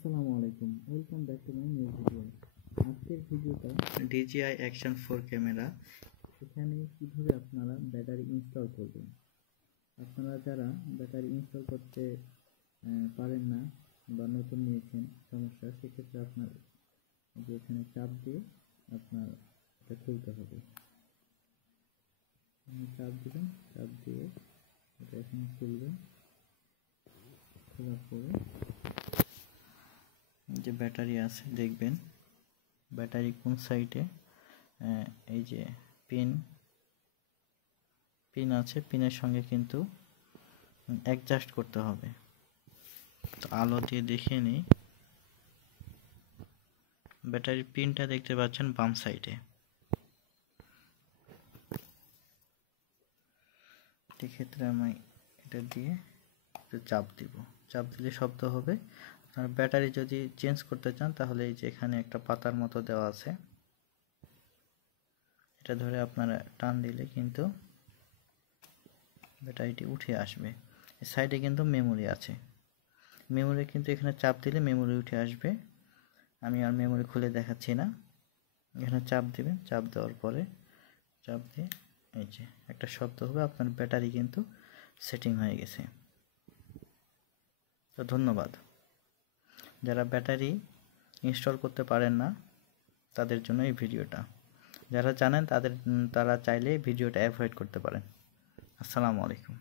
আসসালামু আলাইকুম, welcome back to my new video. আজকের ভিডিওটা DJI Action 4 ক্যামেরা, এখানে কিভাবে আপনারা ব্যাটারি ইনস্টল করবেন। আপনারা যারা ব্যাটারি ইনস্টল করতে পারেন না বা নতুন নিয়েছেন সমস্যা, সেক্ষেত্রে আপনার যে এখানে চাপ দিয়ে আপনার এটা খুলতে হবে। চাপ দিবেন, চাপ দিয়ে এটা এখানে খুলবেন। খোলার পরে যে ব্যাটারি আছে দেখবেন ব্যাটারি কোন সাইডে, এই যে পিন আছে, পিনের সঙ্গে কিন্তু অ্যাডজাস্ট করতে হবে। তো আলো দিয়ে দেখিয়ে নিই। ব্যাটারির পিনটা দেখতে পাচ্ছেন বাম সাইডে। এক্ষেত্রে আমি এটা দিয়ে একটু চাপ দিব, চাপ দিলে শব্দ হবে। আর ব্যাটারি যদি চেঞ্জ করতে চান তাহলে এই যে এখানে একটা পাতার মতো দেওয়া আছে, এটা ধরে আপনারা টান দিলে কিন্তু ব্যাটারিটি উঠে আসবে। সাইডে কিন্তু মেমোরি আছে, মেমোরি কিন্তু এখানে চাপ দিলে মেমোরি উঠে আসবে। আমি আর মেমোরি খুলে দেখাচ্ছি না। এখানে চাপ দিবেন, চাপ দেওয়ার পরে চাপ দিয়ে এই যে একটা শব্দ হবে, আপনার ব্যাটারি কিন্তু সেটিং হয়ে গেছে। তো ধন্যবাদ। যারা ব্যাটারি ইনস্টল করতে পারেন না তাদের জন্য এই ভিডিওটা, যারা জানেন তারা চাইলে ভিডিওটা অ্যাভয়েড করতে পারেন। আসসালামু আলাইকুম।